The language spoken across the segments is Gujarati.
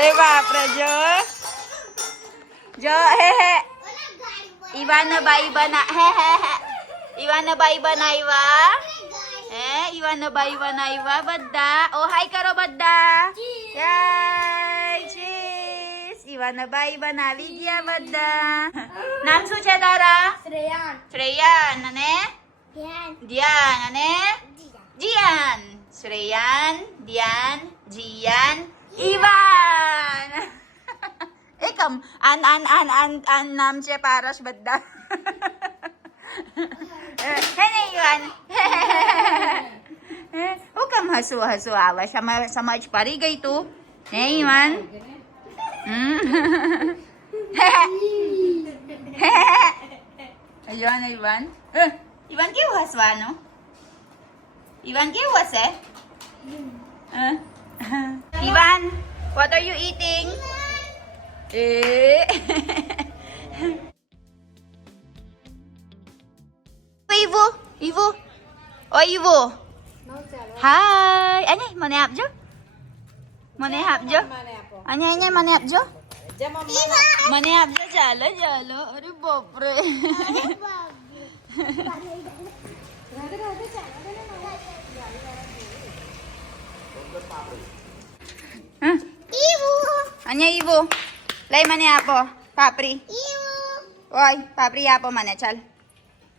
અરે બાપરે જો હે ઈવાનભાઈ ઈવાનભાઈ બનાવ્યા ઈવાનભાઈ બનાવ્યા બધા. ઓ હાય કરો બધા. જય ચીઝ. ઈવાનભાઈ બનાવી ગયા બધા. નામ શું છે તારા? શ્રેયાન અને ધ્યાન અને જીયાન. શ્રેયાન, ધ્યાન, જીયાન, ઈવાન. એકમ આન નામ છે પારસ બધા. હે ને ઈવાન? હું કેમ હસું આવે? સમજ પડી ગઈ તું? હે ઈવાન? ઈવાન કેવું હસવાનું? ઈવાન કેવું હશે? Ivan, what are you eating? Ivo. Oh, Ivo. Hi. Ani, મને આપજો. મને આપજો. Ani, મને આપજો. મને આપજો. ચાલો. અરે બાપરે. અહીંયા ઈવો લઈ મને આપો પાપડી. ઓય પાપડી આપો મને. ચાલ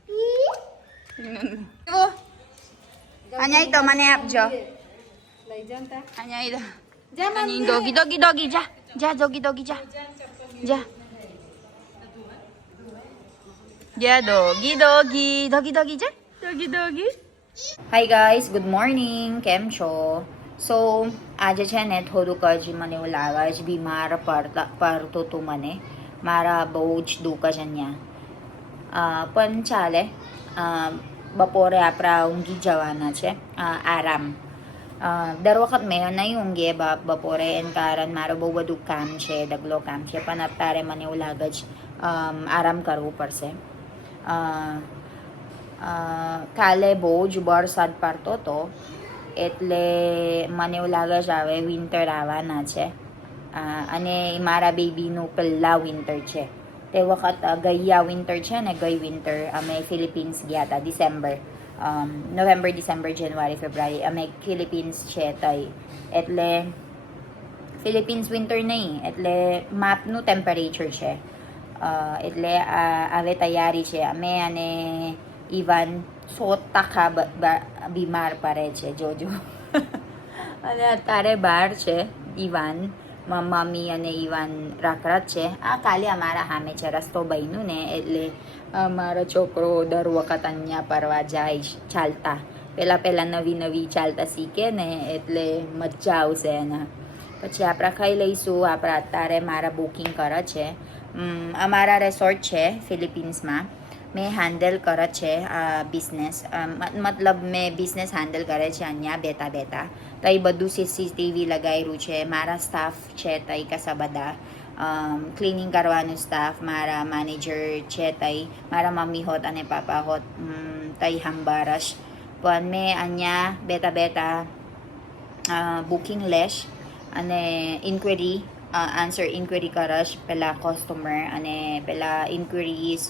ઈવો અહીંયા તો મને આપજો. અહીંયા ડોગી જા ડોગી જા doggy hi guys, good morning. કેમ છો? સો આજે છે ને થોડુંક જ મને એવું લાગે જ બીમાર પડતું હતું મને. મારા બહુ જ દુઃખ જ અહીંયા. પણ ચાલે. બપોરે આપણા ઊંઘી જવાના છે આરામ. દર વખત મેં નહીં ઊંઘીએ બપોરે એનું કારણ મારું બહુ બધું કામ છે, ડગલો કામ છે. પણ અત્યારે મને એવું લાગે જ આરામ કરવું પડશે. કાલે બહુ જ વરસાદ પડતો હતો એટલે મને એવું લાગે છે હવે વિન્ટર આવવાના છે. અને મારા બેબીનું પહેલાં વિન્ટર છે. તે વખત ગઈ વિન્ટર છે ને, ગઈ વિન્ટર અમે ફિલિપિન્સ ગયા હતા. નવેમ્બર, ડિસેમ્બર, જાન્યુઆરી, ફેબ્રુઆરી અમે ફિલિપિન્સ છે તઈ. એટલે ફિલિપિન્સ વિન્ટર નહીં, એટલે માપનું ટેમ્પરેચર છે. એટલે હવે તૈયારી છે. અમે અને ઈવાન 100% બીમાર પડે છે, જોજો. અને અત્યારે બહાર છે ઈવાન. મમ્મી અને ઈવાન રાકરાત છે. કાલે અમારા સામે છે રસ્તો બન્યું ને, એટલે મારો છોકરો દર વખત અહીંયા પરવા જાય ચાલતા. પહેલાં નવી ચાલતા શીખે ને, એટલે મજા આવશે એના. પછી આપણે ખાઈ લઈશું. આપણે અત્યારે મારા બુકિંગ કરે છે. અમારા રેસોર્ટ છે ફિલિપિન્સમાં. મેં હેન્ડલ કરે છે બિઝનેસ. મતલબ મેં બિઝનેસ હેન્ડલ કરે છે અહીંયા બેતા. તઈ બધું સીસીટીવી લગાવેલું છે. મારા સ્ટાફ છે તઈ કસા બધા. ક્લિનિંગ કરવાનું સ્ટાફ. મારા મેનેજર છે તઈ. મારા મમ્મી હોત અને પાપા હોત તઈ હંબારસ. પણ મેં અહીંયા બેતા બુકિંગ લેશ અને ઇન્ક્વાયરી કરશ પેલા કસ્ટમર. અને પેલા ઇન્ક્વાયરીઝ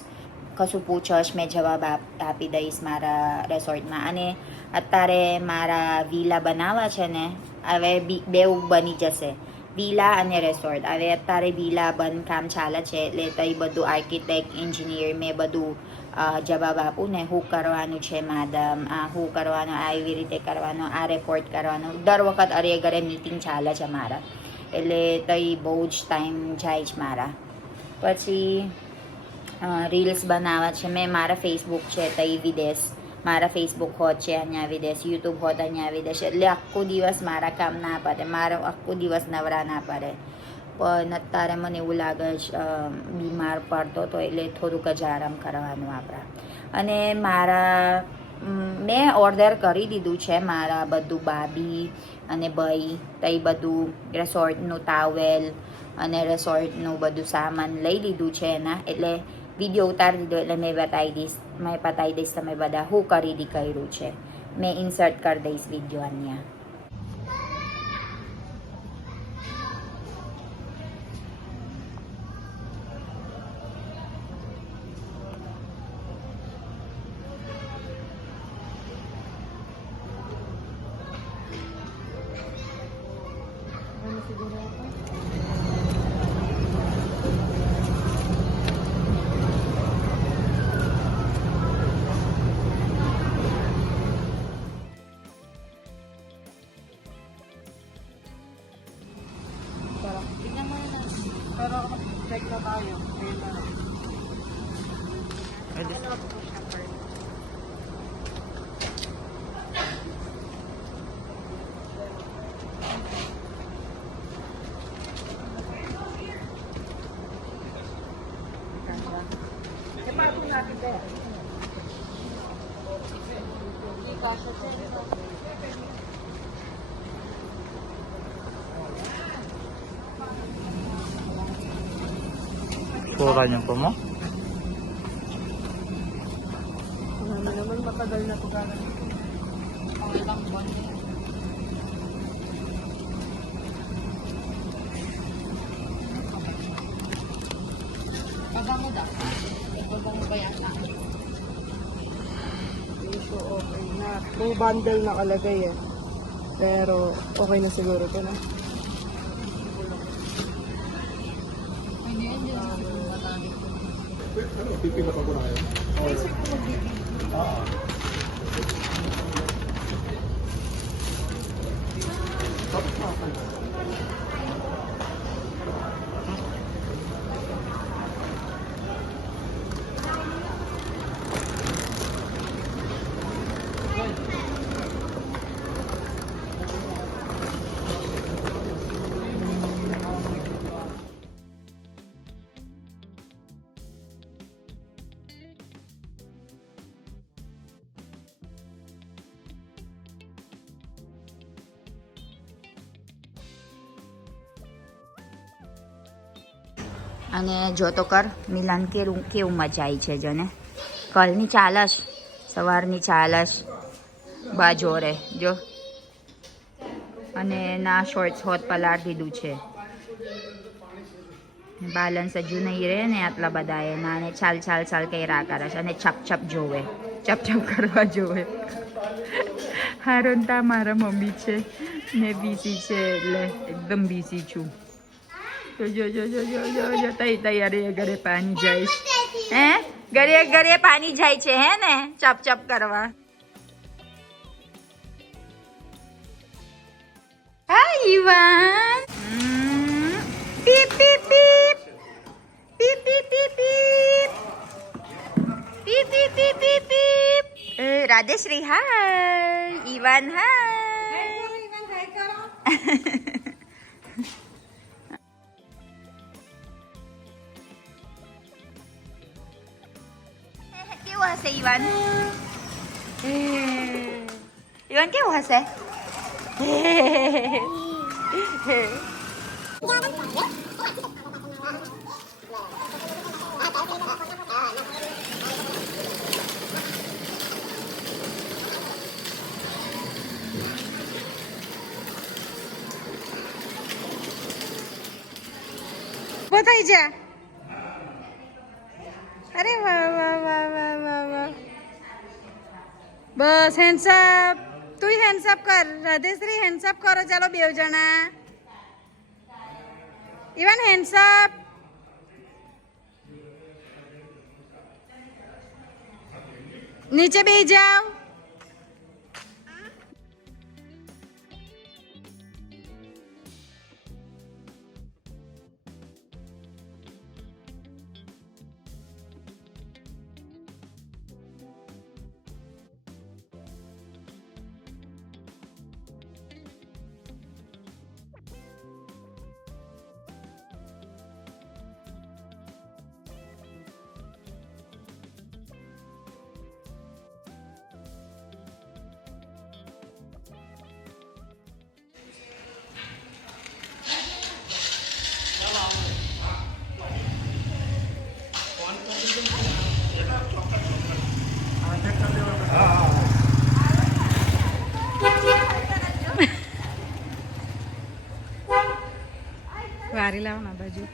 કશું પૂછશ મેં જવાબ આપી દઈશ મારા રેસોર્ટમાં. અને અત્યારે મારા વિલા બનાવવા છે ને, હવે બેઉ બની જશે, વિલા અને રેસોર્ટ. હવે અત્યારે વિલા કામ ચાલે છે, એટલે તઈ બધું આર્કિટેક્ટ, એન્જિનિયર મેં બધું જવાબ આપું ને, શું કરવાનું છે મેડમ, શું કરવાનું, એવી રીતે કરવાનું, આ રિપોર્ટ કરવાનું. દર વખત ઘરે મીટિંગ ચાલે છે મારા. એટલે તઈ બહુ જ ટાઈમ જાય છે મારા. પછી રીલ્સ બનાવવા છે. મેં મારા ફેસબુક છે તઈ વિદેશ. મારા ફેસબુક હોત છે અહીંયા વિદેશ. યુટ્યુબ હોત અહીંયા વિદેશ. એટલે આખો દિવસ મારા કામ ના પડે, મારો આખો દિવસ નવરા ના પડે. પણ અત્યારે મને એવું લાગે છે બીમાર પડતો હતો, એટલે થોડુંક જ આરામ કરવાનું આપણા. અને મેં ઓર્ડર કરી દીધું છે મારા બધું બાબી અને ભાઈ તઈ બધું રેસોર્ટનું ટાવેલ અને રેસોર્ટનું બધું સામાન લઈ લીધું છે એના. એટલે વિડીયો ઉતારી દીધો, એટલે મેં બતાવી દઈશ તમે બધા હું ખરીદી કર્યું છે. મેં ઇન્સર્ટ કરી દઈશ વિડીયો અહીંયા. siguro ako. Tignan mo na. Pero check na tayo. Ayun na. Pwede. E parang natin ba? Kura niyo po mo? Marami naman matagal na ito gano'n. Ang ilang buwan na yan. Pabango daw. Pabango ba yan? So, okay na. May bundle nakalagay eh. Pero, okay na siguro ito na. Pipila pa ko na kayo. અને જો તો કર મિલાન કેવું મજાઈ છે જો ને કલની ચાલશ સવારની ચાલશ બાજોરે જો અને ના શોર્ટ્સ હોત પલાળ દીધું છે બેલેન્સ હજુ નહીં રહે ને આટલા બધા એ નાને ચાલ ચાલ ચાલ કઈ રા કરે છે અને છપ છપ જોવે ચપ ચપ કરવા જોવે હારોનતા મારા મમ્મી છે ને બીસી છે એટલે એકદમ બીસી છું તો જો તૈયારી ઘરે પાણી જાય હે ઘરે પાણી જાય છે હે ને ચપ ચપ કરવા હા ઈવાન પીપ પીપ પીપ પીપ પીપ પીપ પીપ પીપ પીપ પીપ પીપ પીપ રાધેશ્રી હાય ઈવાન હાય કેવું હશે ઈવાન ઈવાન કેવું હશે થઈ જા અરે વાહ વાહ વાહ વાહ વાહ વાહ બસ હેન્ડસઅપ તું હેન્ડસઅપ કર રાધેશ્રી હેન્ડસઅપ કરો ચાલો બે જણા ઇવન હેન્ડસઅપ નીચે બેસી જાઓ વારી લાવો ના બાજુ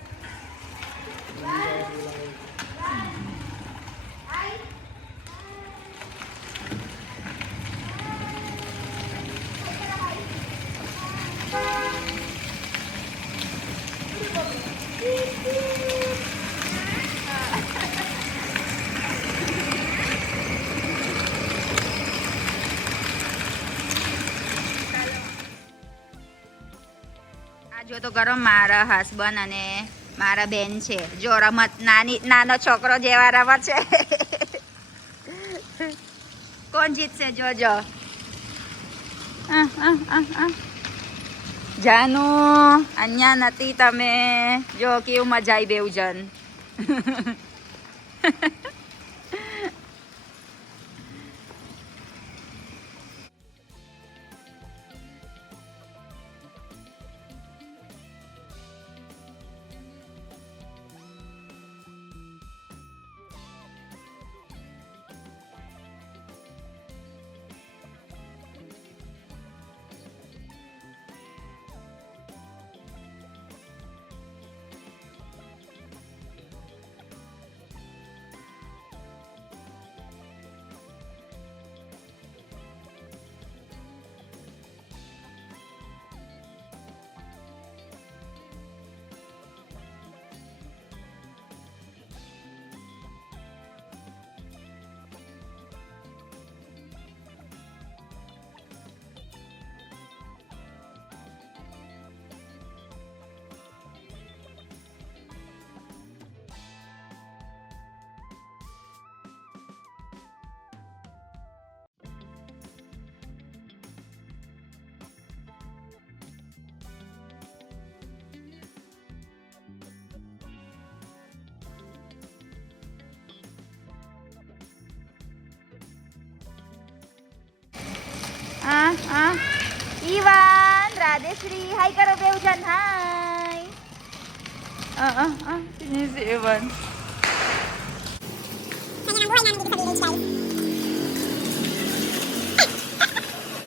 તો કરો, મારા હસબન્ડ અને મારા બેન છે. જો રમત નાનો છોકરો જેવા રમત છે. કોણ જીતશે જોજો. જાનુ અહીંયા નથી તમે. જો કેવું મજા આવી બેઉ જન. ઈવાન, રાધેશ્રી, હાય કરો બેઉ જન. હાય. Sinisi Ivan.